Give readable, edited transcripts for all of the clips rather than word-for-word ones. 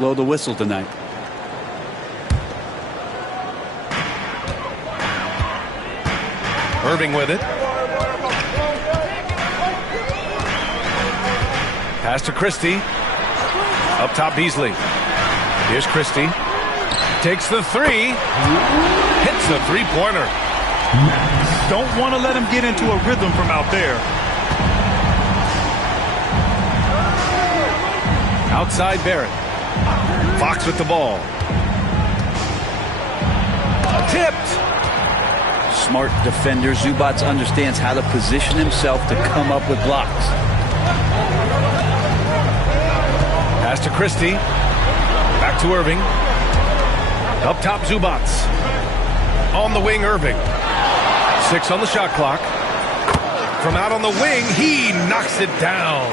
blow the whistle tonight. Irving with it. Pass to Christie. Up top, Beasley. Here's Christie. Takes the three. Hits the three-pointer. Don't want to let him get into a rhythm from out there. Outside Barrett. Fox with the ball. Tipped. Smart defender. Zubac understands how to position himself to come up with blocks. Pass to Christie. Back to Irving. Up top, Zubac. On the wing, Irving. 6 on the shot clock. From out on the wing, he knocks it down.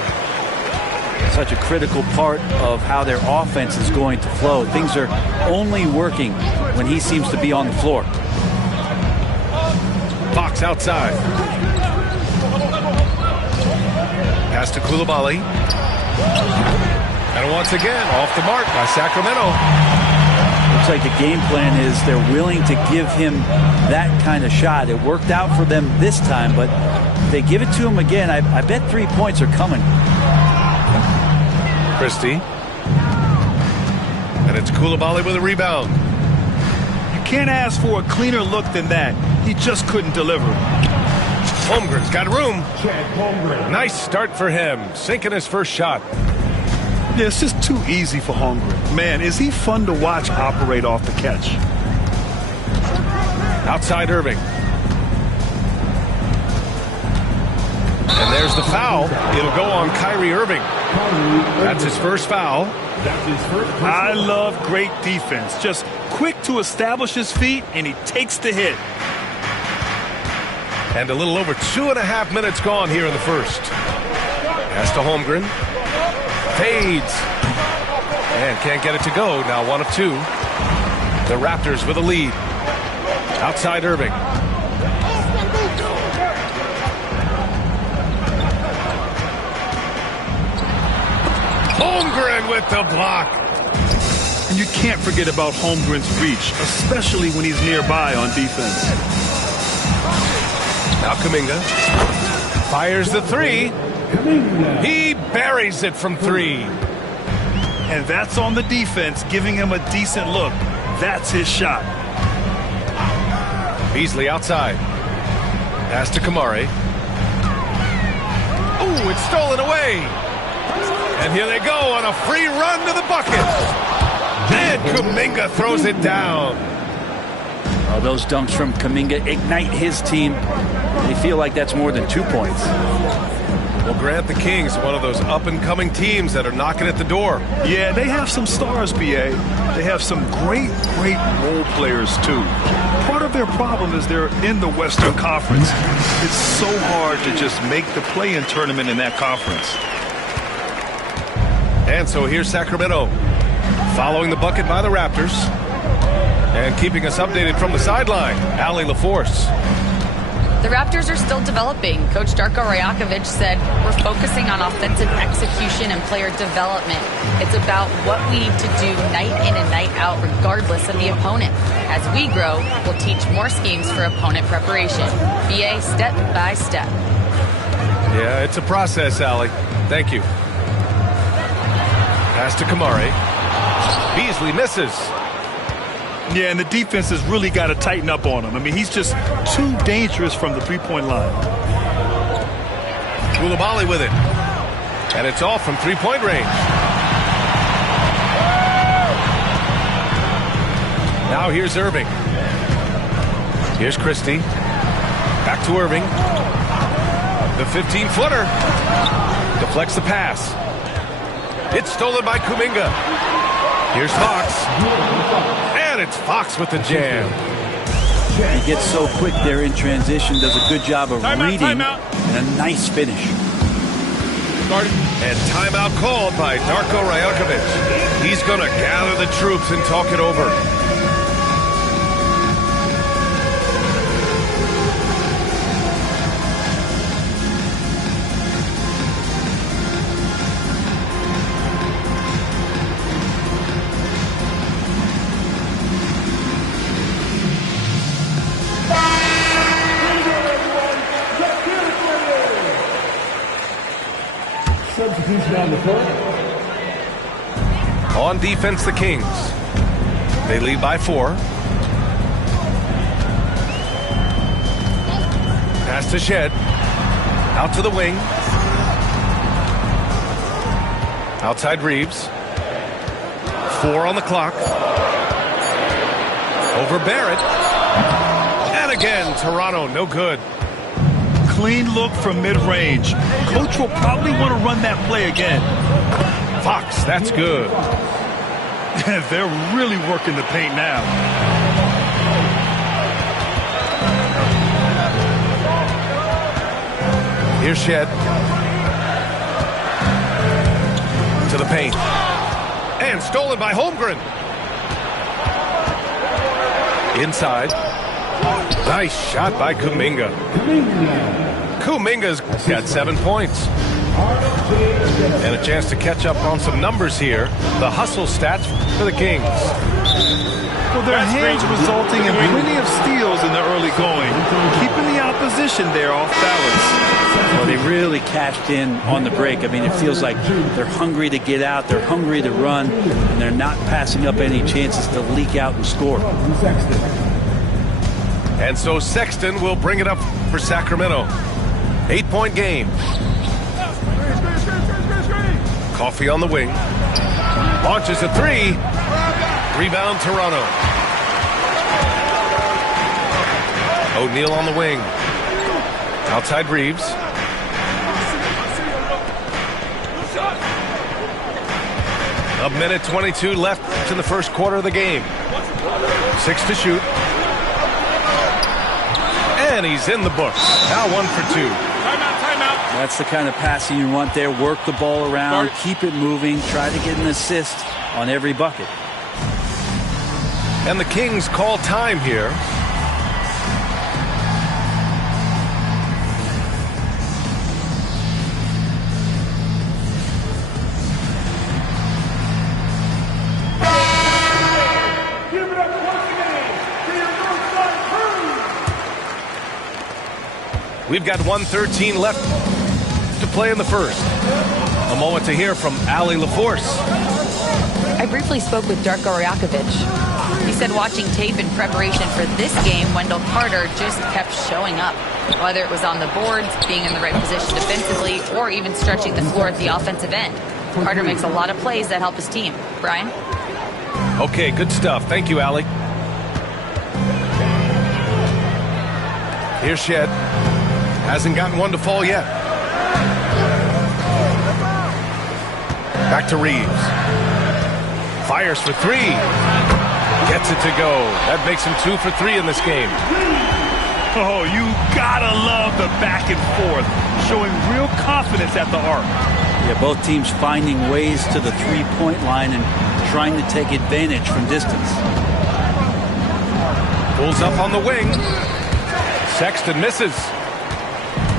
Such a critical part of how their offense is going to flow. Things are only working when he seems to be on the floor. Fox outside. Pass to Coulibaly. And once again, off the mark by Sacramento. Looks like the game plan is they're willing to give him that kind of shot. It worked out for them this time, but if they give it to him again, I bet 3 points are coming. Christie. And it's Coulibaly with a rebound. You can't ask for a cleaner look than that. He just couldn't deliver. Holmgren's got room. Nice start for him. Sinking his first shot. Yeah, it's just too easy for Holmgren. Man, is he fun to watch operate off the catch. Outside Irving. And there's the foul. It'll go on Kyrie Irving. That's his first foul. I love great defense. Just quick to establish his feet, and he takes the hit. And a little over 2.5 minutes gone here in the first. Pass to Holmgren. Fades. And can't get it to go. Now 1 of 2. The Raptors with a lead. Outside Irving. Holmgren with the block. And you can't forget about Holmgren's reach, especially when he's nearby on defense. Now Kuminga fires the three. He buries it from 3. And that's on the defense, giving him a decent look. That's his shot. Beasley outside. Pass to Kamari. Ooh, it's stolen away. And here they go on a free run to the bucket. And Kuminga throws it down. Oh, those dunks from Kuminga ignite his team. They feel like that's more than 2 points. Well, Grant, the Kings, one of those up-and-coming teams that are knocking at the door. Yeah, they have some stars, B.A. They have some great role players, too. Part of their problem is they're in the Western Conference. It's so hard to just make the play-in tournament in that conference. And so here's Sacramento, following the bucket by the Raptors. And keeping us updated from the sideline, Allie LaForce. The Raptors are still developing. Coach Darko Rajakovic said, we're focusing on offensive execution and player development. It's about what we need to do night in and night out, regardless of the opponent. As we grow, we'll teach more schemes for opponent preparation. BA step by step. Yeah, it's a process, Allie. Thank you. Pass to Kamari. Beasley misses. Yeah, and the defense has really got to tighten up on him. I mean, he's just too dangerous from the three-point line. Coulibaly with it. And it's off from three-point range. Now here's Irving. Here's Christie. Back to Irving. The 15-footer. Deflects the pass. It's stolen by Kuminga. Here's Fox. And it's Fox with the jam. He gets so quick there in transition, does a good job of reading, and a nice finish. And timeout called by Darko Rajakovic. He's going to gather the troops and talk it over. On defense, the Kings. They lead by 4. Pass to Shed. Out to the wing. Outside Reeves. 4 on the clock. Over Barrett. And again, Toronto, no good. Clean look from mid-range. Coach will probably want to run that play again. Fox, that's good. They're really working the paint now. Here's Shed. To the paint. And stolen by Holmgren. Inside. Nice shot by Kuminga. Kuminga's got 7 points. And a chance to catch up on some numbers here. The hustle stats for the Kings. Well, their hands resulting in plenty of steals in the early going, keeping the opposition there off balance. Well, they really cashed in on the break. I mean, it feels like they're hungry to get out, they're hungry to run, and they're not passing up any chances to leak out and score. And so Sexton will bring it up for Sacramento. 8-point game. Coffee on the wing. Launches a 3. Rebound Toronto. O'Neal on the wing. Outside Reeves. A minute 22 left in the first quarter of the game. 6 to shoot. And he's in the books. Now 1 for 2. Timeout. That's the kind of passing you want there. Work the ball around, keep it moving, try to get an assist on every bucket. And the Kings call time here. We've got 1:13 left to play in the first. A moment to hear from Allie LaForce. I briefly spoke with Darko Rajakovic. He said watching tape in preparation for this game, Wendell Carter just kept showing up. Whether it was on the boards, being in the right position defensively, or even stretching the floor at the offensive end. Carter makes a lot of plays that help his team. Brian? Okay, good stuff. Thank you, Allie. Here's Shed. Hasn't gotten one to fall yet. Back to Reeves. Fires for 3. Gets it to go. That makes him 2 for 3 in this game. Oh, you gotta love the back and forth. Showing real confidence at the arc. Yeah, both teams finding ways to the three-point line and trying to take advantage from distance. Pulls up on the wing. Sexton misses.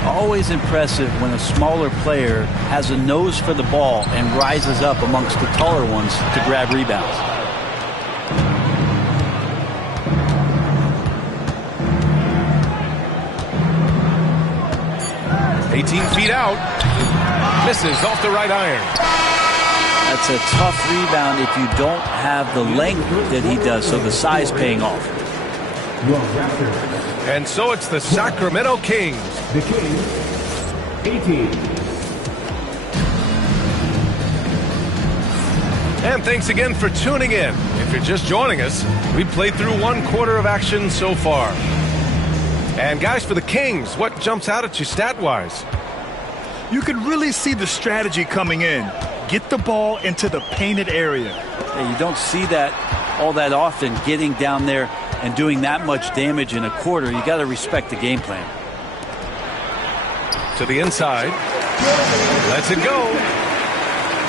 Always impressive when a smaller player has a nose for the ball and rises up amongst the taller ones to grab rebounds. Feet out. Misses off the right iron. That's a tough rebound if you don't have the length that he does, so the size paying off. And so it's the Sacramento Kings. The Kings, 18. And thanks again for tuning in. If you're just joining us, we've played through 1 quarter of action so far. And guys, for the Kings, what jumps out at you stat-wise? You can really see the strategy coming in. Get the ball into the painted area. Yeah, you don't see that all that often, getting down there and doing that much damage in a quarter. You got to respect the game plan. To the inside. Lets it go.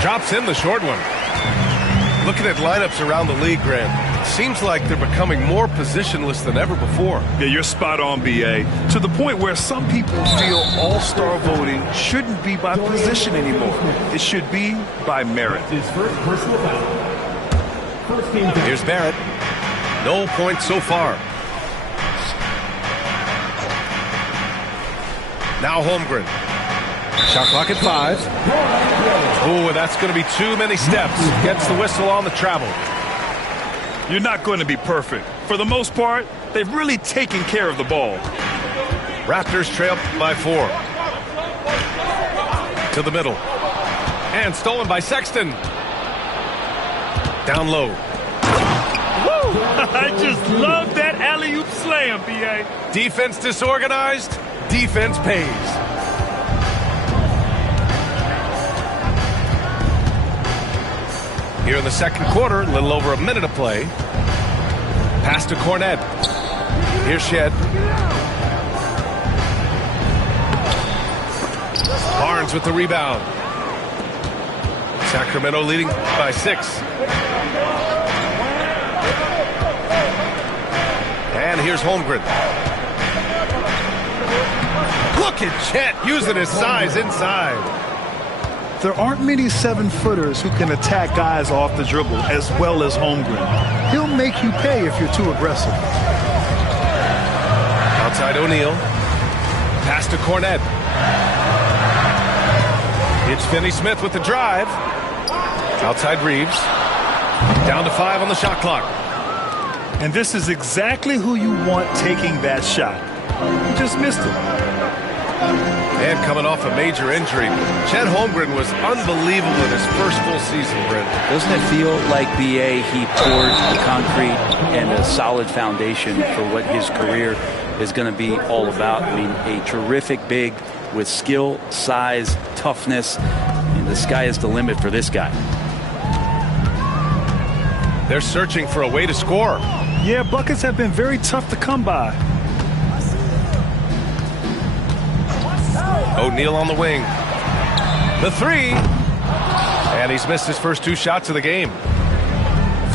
Drops in the short one. Looking at lineups around the league, Grant, it seems like they're becoming more positionless than ever before. Yeah, you're spot on, B.A. To the point where some people feel all-star voting shouldn't be by position anymore. It should be by merit. His first personal foul. First team foul. Here's Barrett. No points so far. Now Holmgren. Shot clock at 5. Ooh, that's going to be too many steps. Gets the whistle on the travel. You're not going to be perfect. For the most part, they've really taken care of the ball. Raptors trail by 4. To the middle. And stolen by Sexton. Down low. Woo! I just love that alley-oop slam, B.A. Defense disorganized. Defense pays. Here in the second quarter, a little over a minute of play. Pass to Cornette. Here's Shed. Barnes with the rebound. Sacramento leading by 6. And here's Holmgren. Look at Chet using his size inside. There aren't many 7-footers who can attack guys off the dribble as well as Holmgren. He'll make you pay if you're too aggressive. Outside O'Neal. Pass to Cornette. It's Finney-Smith with the drive. Outside Reeves. Down to 5 on the shot clock. And this is exactly who you want taking that shot. You just missed it. And coming off a major injury, Chet Holmgren was unbelievable in his first full season, Brent. Doesn't it feel like B.A. he poured the concrete and a solid foundation for what his career is going to be all about? I mean, a terrific big with skill, size, toughness. And the sky is the limit for this guy. They're searching for a way to score. Yeah, buckets have been very tough to come by. O'Neal on the wing. The 3. And he's missed his first 2 shots of the game.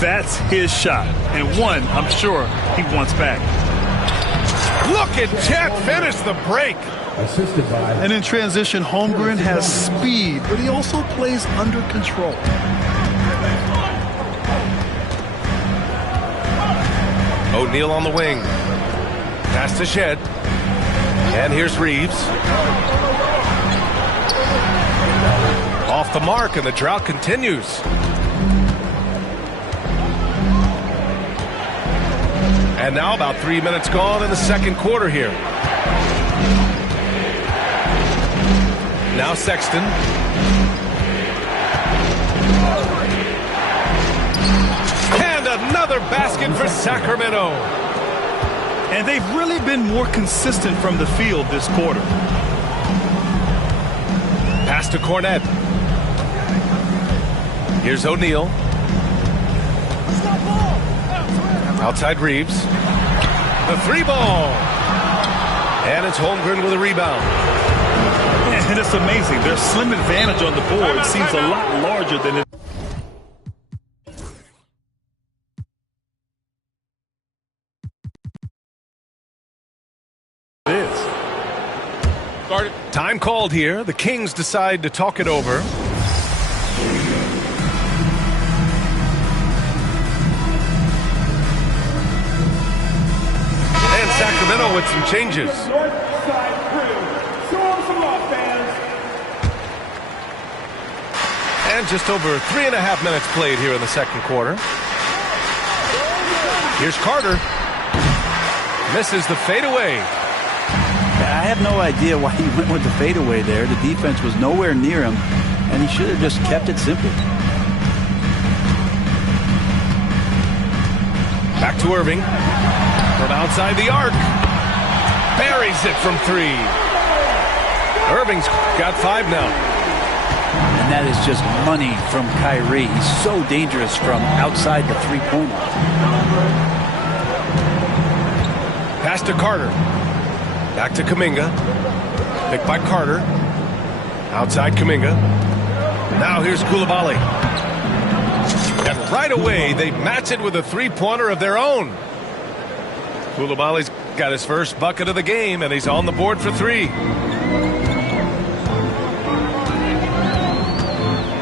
That's his shot. And one, I'm sure, he wants back. Look at Chet finish the break. Assisted by. And in transition, Holmgren has speed, but he also plays under control. O'Neal on the wing. Pass to Shed. And here's Reeves. Off the mark, and the drought continues. And now about 3 minutes gone in the second quarter here. Now Sexton. And another basket for Sacramento. And they've really been more consistent from the field this quarter. Pass to Cornette. Here's O'Neal. Outside Reeves. The 3-ball. And it's Holmgren with a rebound. And it's amazing. Their slim advantage on the board seems a lot larger than it is. Time called here. The Kings decide to talk it over. And Sacramento with some changes. And just over 3.5 minutes played here in the second quarter. Here's Carter. Misses the fadeaway. I have no idea why he went with the fadeaway there. The defense was nowhere near him, and he should have just kept it simple. Back to Irving. From outside the arc. Buries it from 3. Irving's got 5 now. And that is just money from Kyrie. He's so dangerous from outside the three-pointer. Pass to Carter. Back to Kuminga. Picked by Carter. Outside Kuminga. Now here's Coulibaly. And right away, they match it with a 3-pointer of their own. Coulibaly's got his first bucket of the game, and he's on the board for 3.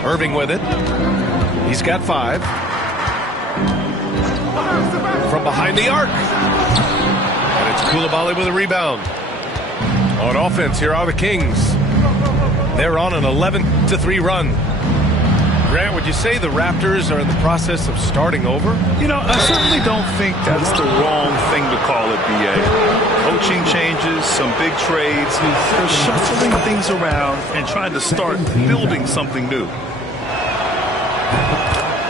Irving with it. He's got 5. From behind the arc. And it's Coulibaly with a rebound. On offense, here are the Kings. They're on an 11-3 run. Grant, would you say the Raptors are in the process of starting over? You know, I certainly don't think that's the wrong thing to call it, B.A. Coaching changes, some big trades. They're shuffling things around and trying to start building something new.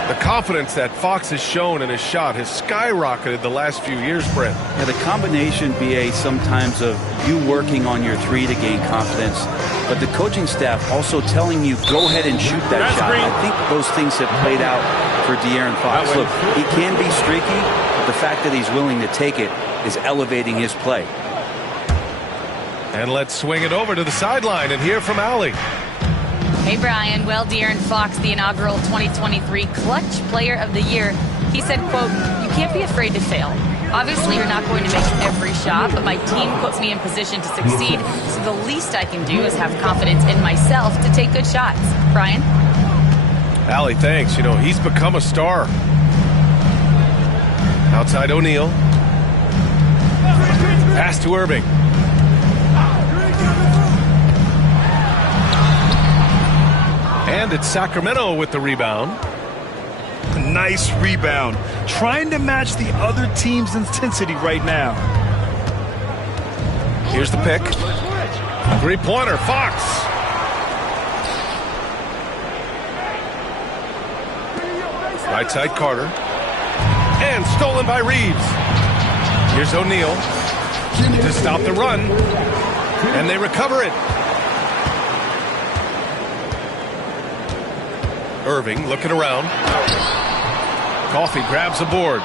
The confidence that Fox has shown in his shot has skyrocketed the last few years, Brent. Yeah, the combination, BA, sometimes of you working on your three to gain confidence, but the coaching staff also telling you, go ahead and shoot that shot. I think those things have played out for De'Aaron Fox. Look, he can be streaky, but the fact that he's willing to take it is elevating his play. And let's swing it over to the sideline and hear from Allie. Hey, Brian. Well, De'Aaron Fox, the inaugural 2023 Clutch Player of the Year, he said, quote, "You can't be afraid to fail. Obviously, you're not going to make every shot, but my team puts me in position to succeed, so the least I can do is have confidence in myself to take good shots." Brian? Allie, thanks. You know, he's become a star. Outside O'Neal. Pass to Irving. And it's Sacramento with the rebound. Nice rebound. Trying to match the other team's intensity right now. Here's the pick. Three-pointer, Fox. Right side, Carter. And stolen by Reeves. Here's O'Neal to stop the run. And they recover it. Irving looking around. Coffee grabs a board.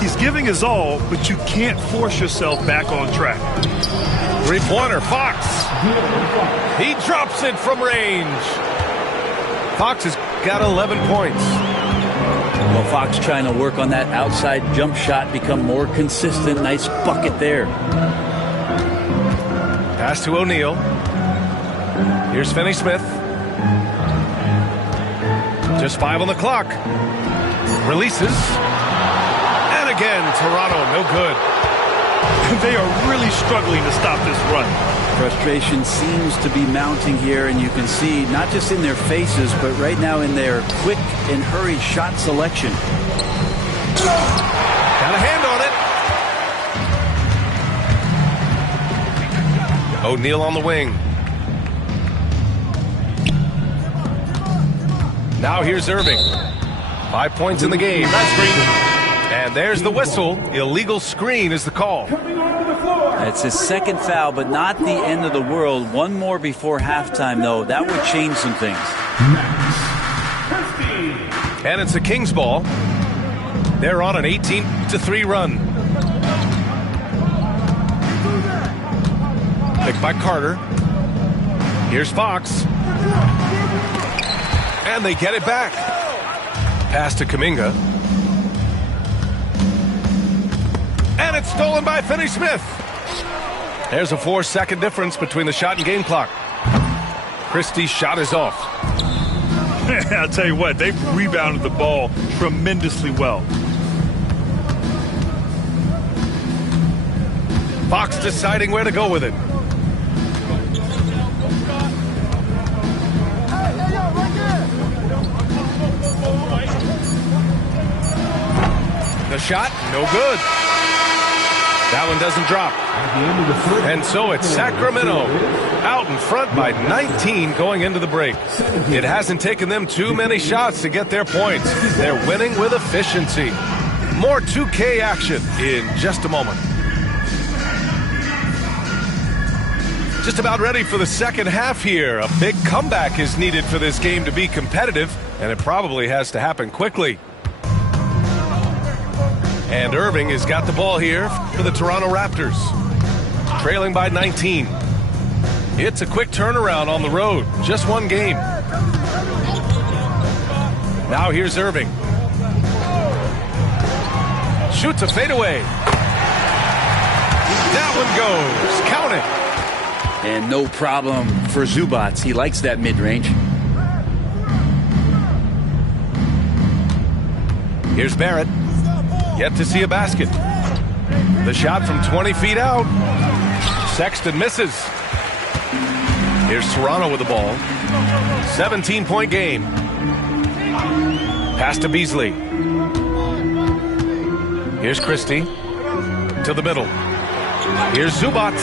He's giving his all, but you can't force yourself back on track. Three-pointer, Fox. He drops it from range. Fox has got 11 points. Well, Fox trying to work on that outside jump shot, become more consistent. Nice bucket there. Pass to O'Neal. Here's Finney-Smith. Just 5 on the clock. Releases. And again, Toronto, no good. They are really struggling to stop this run. Frustration seems to be mounting here, and you can see not just in their faces, but right now in their quick and hurried shot selection. Got a hand on it. O'Neal on the wing. Now here's Irving. 5 points in the game. And there's the whistle. Illegal screen is the call. It's his second foul, but not the end of the world. One more before halftime, though. That would change some things. And it's the Kings ball. They're on an 18-3 run. Picked by Carter. Here's Fox. And they get it back. Pass to Kuminga. And it's stolen by Finney-Smith. There's a 4-second difference between the shot and game clock. Christie's shot is off. I'll tell you what, they've rebounded the ball tremendously well. Fox deciding where to go with it. The shot, no good. That one doesn't drop. And so it's Sacramento out in front by 19 going into the break. It hasn't taken them too many shots to get their points. They're winning with efficiency. More 2K action in just a moment. Just about ready for the second half here. A big comeback is needed for this game to be competitive, and it probably has to happen quickly. And Irving has got the ball here for the Toronto Raptors. Trailing by 19. It's a quick turnaround on the road. Just one game. Now here's Irving. Shoots a fadeaway. That one goes. Count it. And no problem for Zubac. He likes that mid-range. Here's Barrett. Yet to see a basket. The shot from 20 feet out. Sexton misses. Here's Toronto with the ball. 17-point game. Pass to Beasley. Here's Christie. To the middle. Here's Zubats.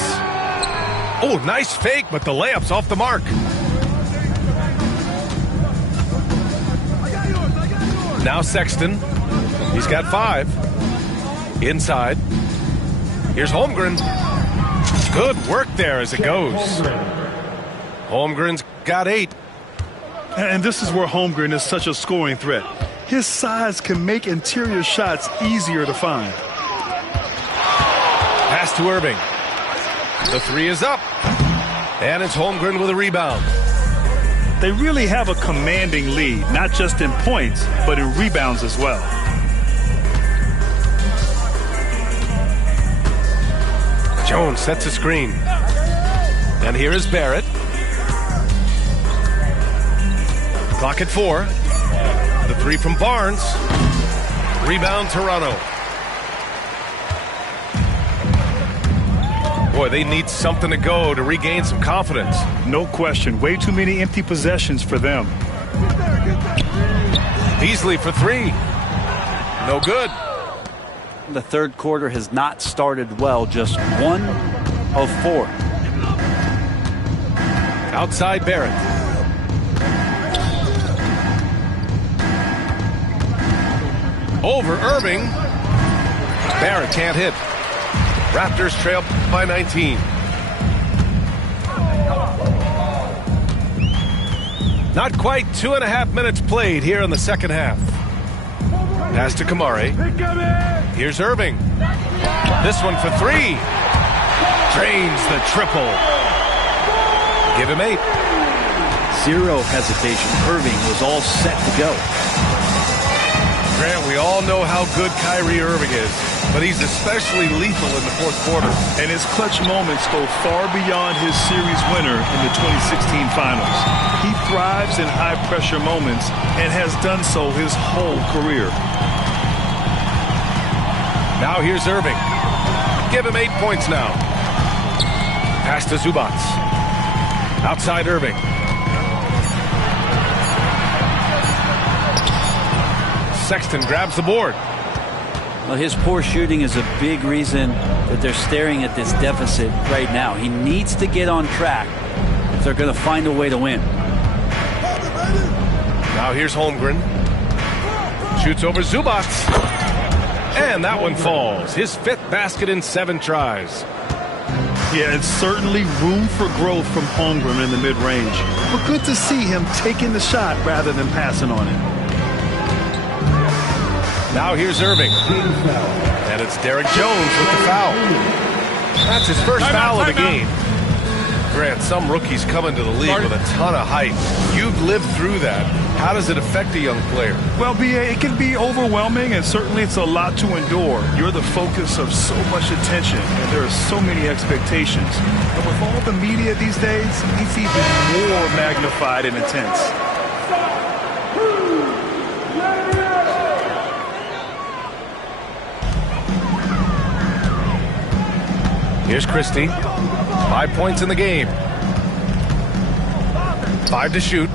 Oh, nice fake, but the layup's off the mark. Now Sexton. He's got 5. Inside. Here's Holmgren. Good work there as it goes. Holmgren's got 8. And this is where Holmgren is such a scoring threat. His size can make interior shots easier to find. Pass to Irving. The 3 is up. And it's Holmgren with a rebound. They really have a commanding lead, not just in points, but in rebounds as well. Jones sets a screen. And here is Barrett. Clock at 4. The 3 from Barnes. Rebound Toronto. Boy, they need something to go to regain some confidence. No question. Way too many empty possessions for them. Beasley for 3. No good. The third quarter has not started well. Just 1 of 4. Outside Barrett. Over Irving. Barrett can't hit. Raptors trail by 19. Not quite 2.5 minutes played here in the second half. Pass to Kamari. Here's Irving. This one for 3. Drains the triple. Give him 8. Zero hesitation. Irving was all set to go. Grant, we all know how good Kyrie Irving is, but he's especially lethal in the fourth quarter. And his clutch moments go far beyond his series winner in the 2016 finals. He thrives in high-pressure moments and has done so his whole career. Now here's Irving. Give him 8 points now. Pass to Zubats. Outside Irving. Sexton grabs the board. Well, his poor shooting is a big reason that they're staring at this deficit right now. He needs to get on track if they're going to find a way to win. Now here's Holmgren. Shoots over Zubats. And that one falls. His 5th basket in 7 tries. Yeah, it's certainly room for growth from Holmgren in the mid-range. But good to see him taking the shot rather than passing on it. Now here's Irving. And it's Derek Jones with the foul. That's his first foul of the game. Grant, some rookies come into the league with a ton of height. You've lived through that. How does it affect a young player? Well, B.A., it can be overwhelming, and certainly it's a lot to endure. You're the focus of so much attention, and there are so many expectations. And with all the media these days, it's even more magnified and intense. Here's Christie. 5 points in the game. 5 to shoot.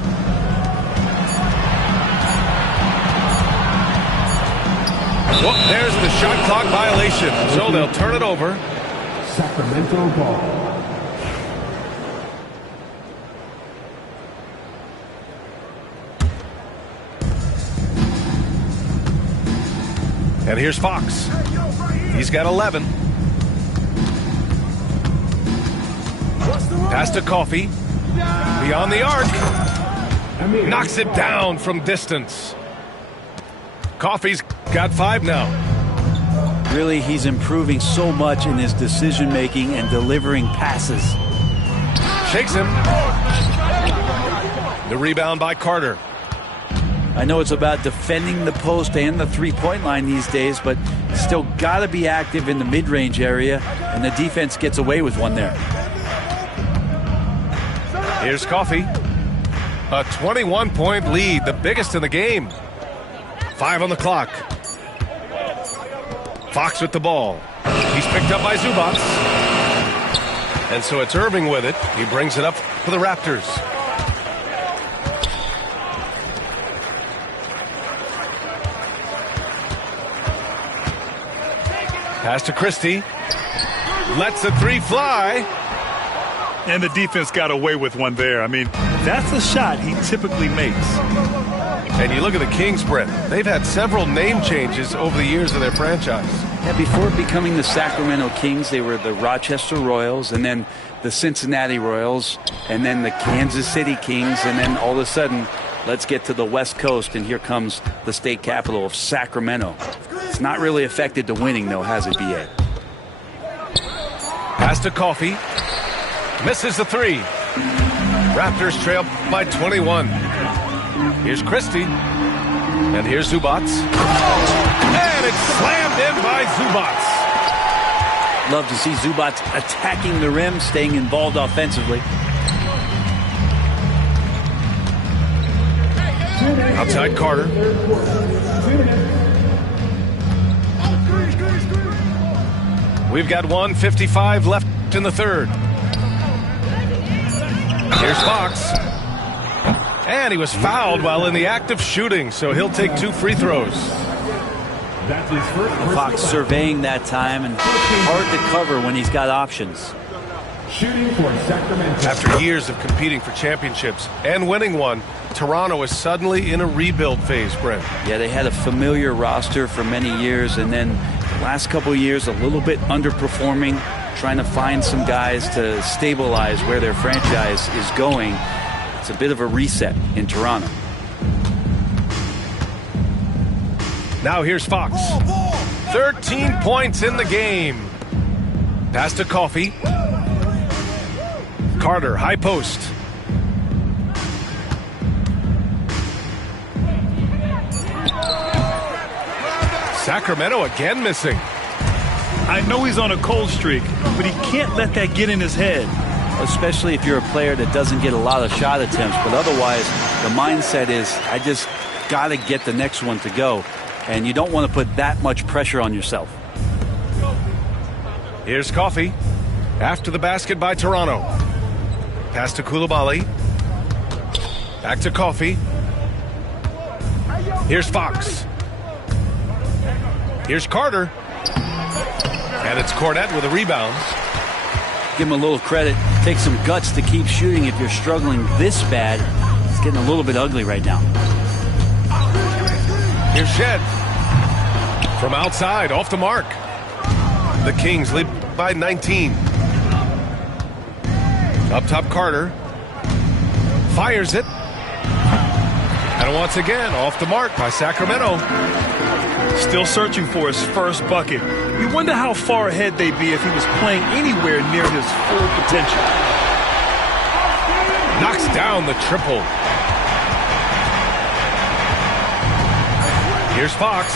Well, there's the shot clock violation. So they'll turn it over. Sacramento ball. And here's Fox. He's got 11. Pass to Coffey. Beyond the arc. Knocks it down from distance. Coffey's got 5 now. Really, he's improving so much in his decision-making and delivering passes. Shakes him. The rebound by Carter. I know it's about defending the post and the three-point line these days, but still got to be active in the mid-range area, and the defense gets away with one there. Here's Coffey. A 21-point lead, the biggest in the game. 5 on the clock. Fox with the ball. He's picked up by Zubats. And so it's Irving with it. He brings it up for the Raptors. Pass to Christie. Lets a three fly. And the defense got away with one there. I mean, that's a shot he typically makes. And you look at the Kings, Brent. They've had several name changes over the years of their franchise. Yeah, before becoming the Sacramento Kings, they were the Rochester Royals, and then the Cincinnati Royals, and then the Kansas City Kings, and then all of a sudden, let's get to the West Coast, and here comes the state capital of Sacramento. It's not really affected the winning, though, has it, B.A.? Pass to Coffey. Misses the three. Raptors trail by 21. Here's Christie. And here's Zubats. And it's slammed in by Zubats. Love to see Zubats attacking the rim, staying involved offensively. Outside Carter. We've got 1:55 left in the third. Here's Fox. And he was fouled while in the act of shooting, so he'll take 2 free throws. That's his first Fox surveying that time, and hard to cover when he's got options. shooting for Sacramento. After years of competing for championships and winning one, Toronto is suddenly in a rebuild phase, Brent. Yeah, they had a familiar roster for many years, and then the last couple of years a little bit underperforming, trying to find some guys to stabilize where their franchise is going. It's a bit of a reset in Toronto. Now here's Fox. 13 points in the game. Pass to Coffey. Carter, high post. Sacramento again missing. I know he's on a cold streak, but he can't let that get in his head. Especially if you're a player that doesn't get a lot of shot attempts, but otherwise the mindset is, I just got to get the next one to go. And you don't want to put that much pressure on yourself. Here's Coffey. After the basket by Toronto. Pass to Coulibaly. Back to Coffey. Here's Fox. Here's Carter. And it's Cornette with a rebound. Give him a little credit. Take some guts to keep shooting if you're struggling this bad. It's getting a little bit ugly right now. Here's Shed. From outside, off the mark. The Kings lead by 19. Up top, Carter. Fires it. And once again, off the mark by Sacramento. Still searching for his first bucket. You wonder how far ahead they'd be if he was playing anywhere near his full potential. Knocks down the triple. Here's Fox.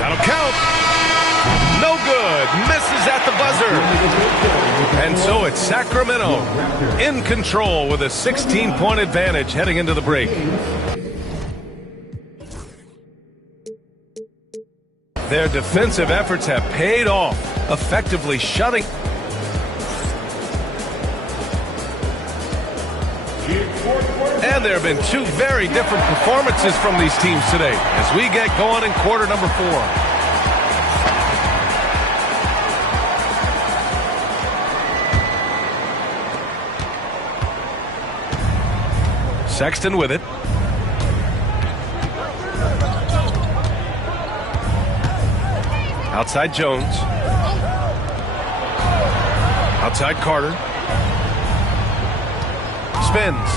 That'll count. No good. Misses at the buzzer. And so it's Sacramento in control with a 16-point advantage heading into the break. Their defensive efforts have paid off, effectively shutting. And there have been two very different performances from these teams today as we get going in quarter number 4. Sexton with it. Outside Jones. Outside Carter. Spins.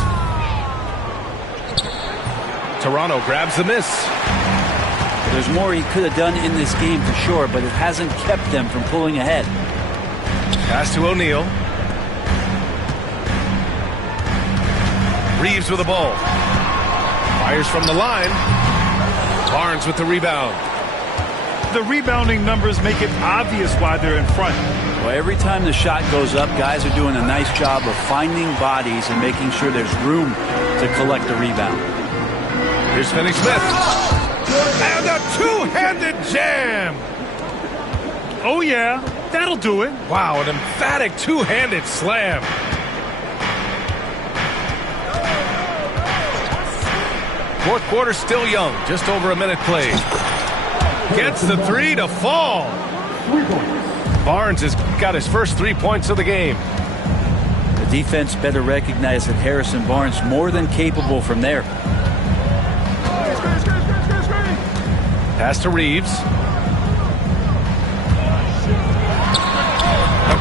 Toronto grabs the miss. There's more he could have done in this game for sure, but it hasn't kept them from pulling ahead. Pass to O'Neal. Reeves with the ball. Fires from the line. Barnes with the rebound. The rebounding numbers make it obvious why they're in front. Well, every time the shot goes up, guys are doing a nice job of finding bodies and making sure there's room to collect the rebound. Here's Finney-Smith. And a two-handed jam. Oh, yeah. That'll do it. Wow, an emphatic two-handed slam. Fourth quarter still young, just over a minute played. Gets the three to fall. Barnes has got his first 3 points of the game. The defense better recognize that Harrison Barnes more than capable from there. Pass to Reeves.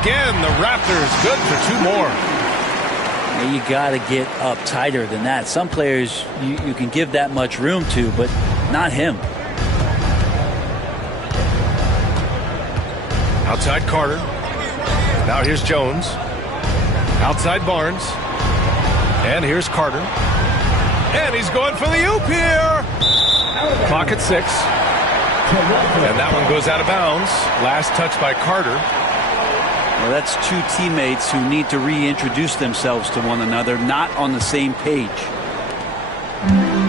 Again, the Raptors good for 2 more. You got to get up tighter than that. Some players you can give that much room to, but not him. Outside Carter. Now here's Jones. Outside Barnes. And here's Carter. And he's going for the oop here. Clock at 6. And that one goes out of bounds. Last touch by Carter. Well, that's 2 teammates who need to reintroduce themselves to one another, not on the same page.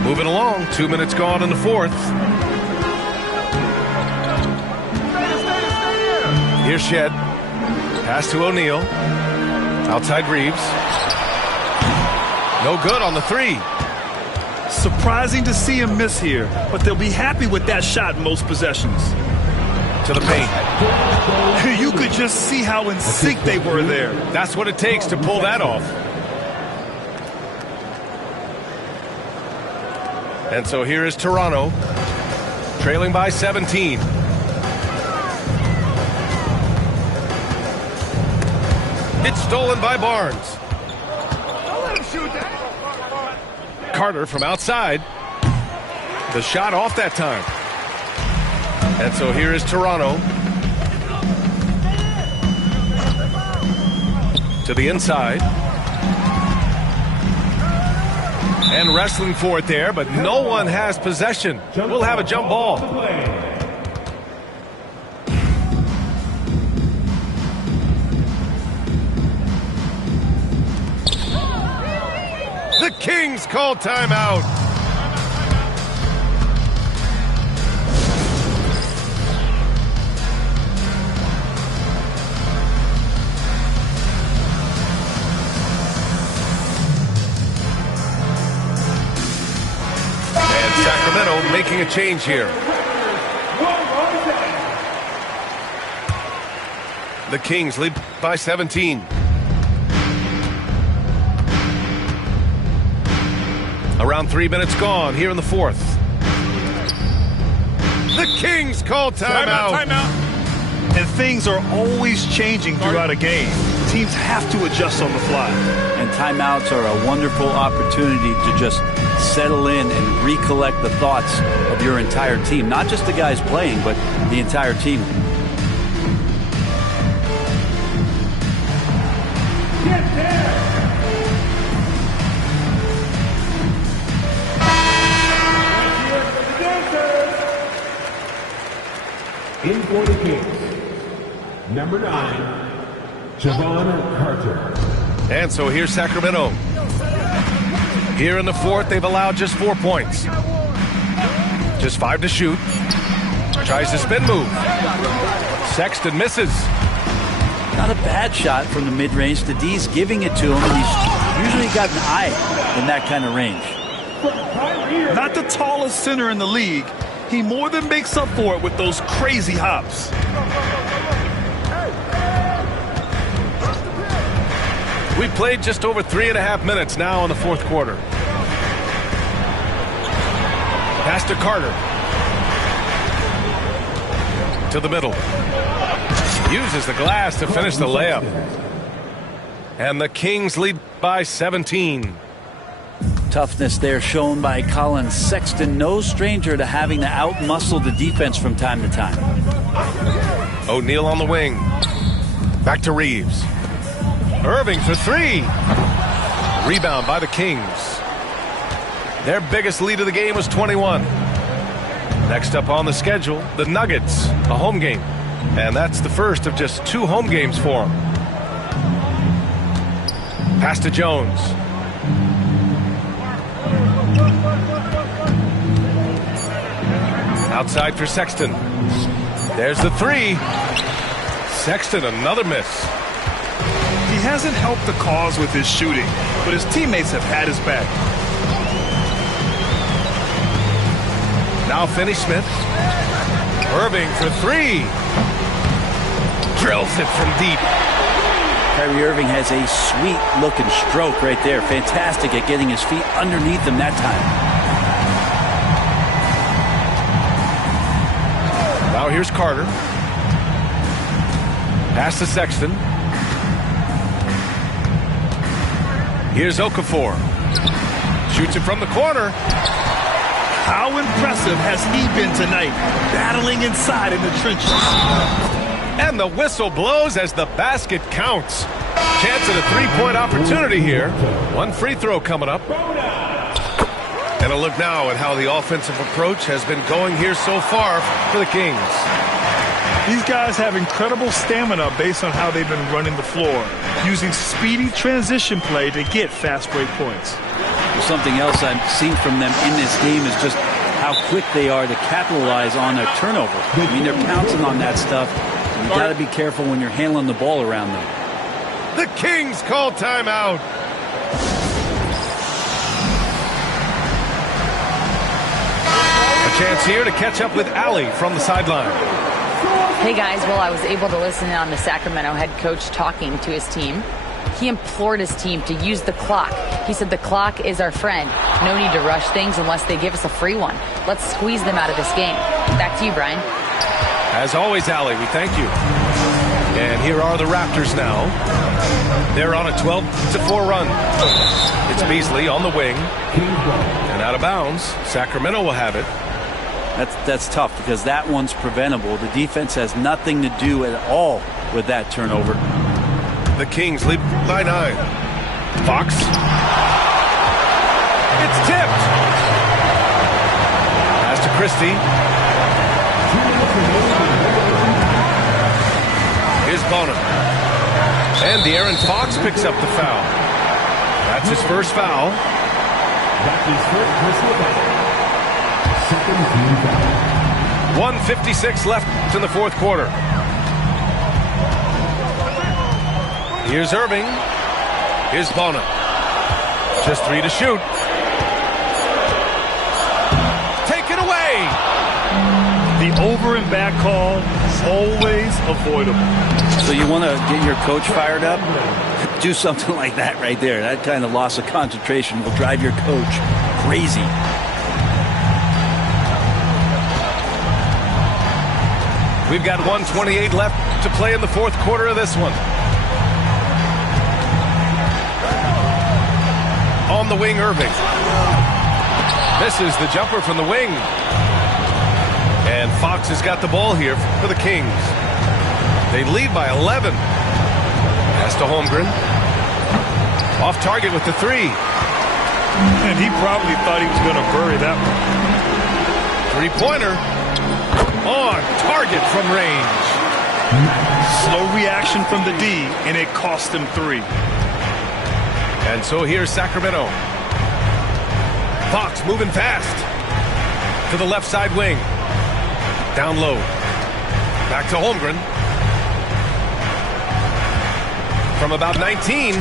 Moving along, 2 minutes gone in the fourth. Here's Shed. Pass to O'Neal. Outside Reeves. No good on the 3. Surprising to see him miss here, but they'll be happy with that shot in most possessions. To the paint. You could just see how in sync they were there. That's what it takes to pull that off. And so here is Toronto, trailing by 17. It's stolen by Barnes. Don't let him shoot that. Carter from outside. The shot off that time. And so here is Toronto. To the inside. And wrestling for it there, but no one has possession. We'll have a jump ball. The Kings call timeout. Sacramento making a change here. The Kings lead by 17. Around 3 minutes gone here in the fourth. The Kings call timeout. Timeout. And things are always changing throughout a game. Teams have to adjust on the fly. And timeouts are a wonderful opportunity to just settle in and recollect the thoughts of your entire team. Not just the guys playing, but the entire team. Get there! In for the Kings, number 9, Javon Carter. And so here's Sacramento. Here in the fourth, they've allowed just 4 points. Just 5 to shoot. Tries the spin move. Sexton misses. Not a bad shot from the mid-range. The D's giving it to him, and he's usually got an eye in that kind of range. Not the tallest center in the league. He more than makes up for it with those crazy hops. We've played just over 3.5 minutes now in the fourth quarter. Pass to Carter. To the middle. Uses the glass to finish the layup. And the Kings lead by 17. Toughness there shown by Colin Sexton. No stranger to having to outmuscle the defense from time to time. O'Neal on the wing. Back to Reeves. Irving for 3. Rebound by the Kings. Their biggest lead of the game was 21. Next up on the schedule, the Nuggets, a home game. And that's the first of just 2 home games for them. Pass to Jones. Outside for Sexton. There's the 3. Sexton, another miss. He hasn't helped the cause with his shooting, but his teammates have had his back. Now Finney-Smith. Irving for three. Drills it from deep. Kyrie Irving has a sweet-looking stroke right there. Fantastic at getting his feet underneath him that time. Now here's Carter. Pass to Sexton. Here's Okafor. Shoots it from the corner. How impressive has he been tonight, battling inside in the trenches. And the whistle blows as the basket counts. Chance at a three-point opportunity here. One free throw coming up. And a look now at how the offensive approach has been going here so far for the Kings. These guys have incredible stamina based on how they've been running the floor, using speedy transition play to get fast break points. Well, something else I've seen from them in this game is just how quick they are to capitalize on a turnover. I mean, they're pouncing on that stuff. You got to be careful when you're handling the ball around them. The Kings call timeout. A chance here to catch up with Allie from the sideline. Hey guys, well, I was able to listen in on the Sacramento head coach talking to his team. He implored his team to use the clock. He said the clock is our friend. No need to rush things unless they give us a free one. Let's squeeze them out of this game. Back to you, Brian. As always, Allie, we thank you. And here are the Raptors now. They're on a 12-4 run. It's Beasley on the wing. And out of bounds. Sacramento will have it. That's tough because that one's preventable. The defense has nothing to do at all with that turnover. The Kings lead by 9. Fox. It's tipped. Pass to Christie. Here's Bonin. And De'Aaron Fox picks up the foul. That's his first foul. That's his first personal foul. Second team foul. 1:56 left in the fourth quarter. Here's Irving. Here's Bonin. Just 3 to shoot. Take it away. The over and back call, always avoidable. So you want to get your coach fired up? Do something like that right there. That kind of loss of concentration will drive your coach crazy. We've got 1:28 left to play in the fourth quarter of this one. On the wing, Irving. Misses the jumper from the wing. And Fox has got the ball here for the Kings. They lead by 11. Pass to Holmgren. Off target with the 3. And he probably thought he was going to bury that one. Three-pointer. On target from range. Slow reaction from the D, and it cost him 3. And so here's Sacramento. Fox moving fast to the left side wing. Down low. Back to Holmgren. From about 19.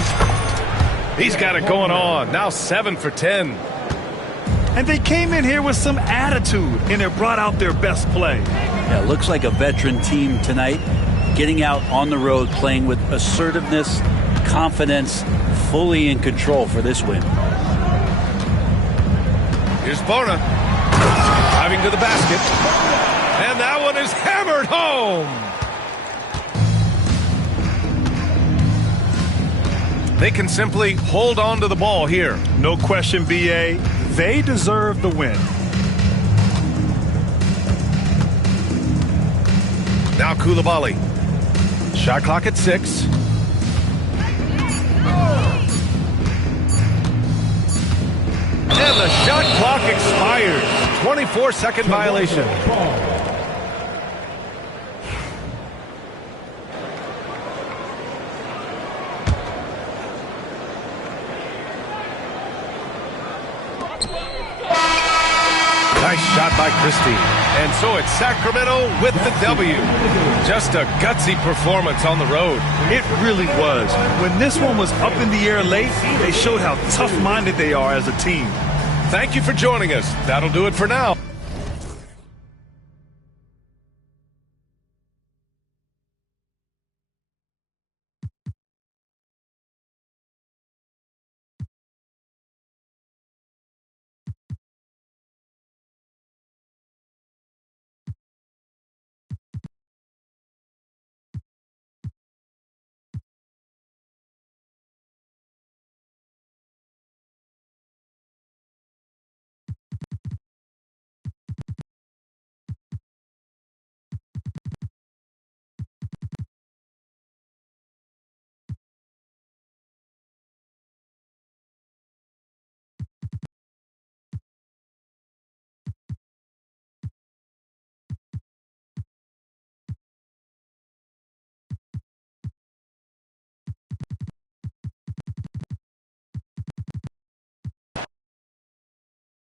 He's got it going on. Now 7 for 10. And they came in here with some attitude, and it brought out their best play. Yeah, looks like a veteran team tonight. Getting out on the road, playing with assertiveness, confidence, fully in control for this win. Here's Bona. Driving to the basket. And that one is hammered home. They can simply hold on to the ball here. No question, B.A. They deserve the win. Now Koulibaly. Shot clock at 6. And the shot clock expires. 24-second violation. Nice shot by Christie. And so it's Sacramento with the W. Just a gutsy performance on the road. It really was. When this one was up in the air late, they showed how tough-minded they are as a team. Thank you for joining us. That'll do it for now.